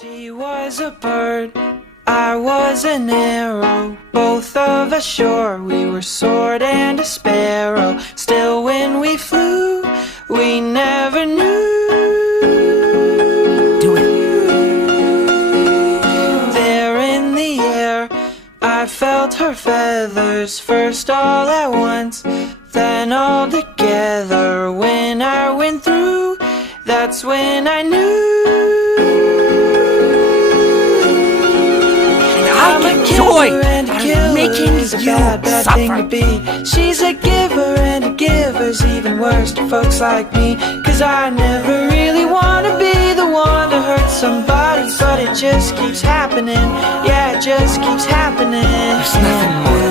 She was a bird, I was an arrow. Both of us sure we were sword and a sparrow. Still when we flew, we never knew. Do it. There in the air, I felt her feathers. First all at once, then all together. When I went through, that's when I knew. Joy out of making you suffer. She's a giver and a giver's even worse to folks like me. Cause I never really wanna be the one to hurt somebody, but it just keeps happening. Yeah, it just keeps happening. There's nothing more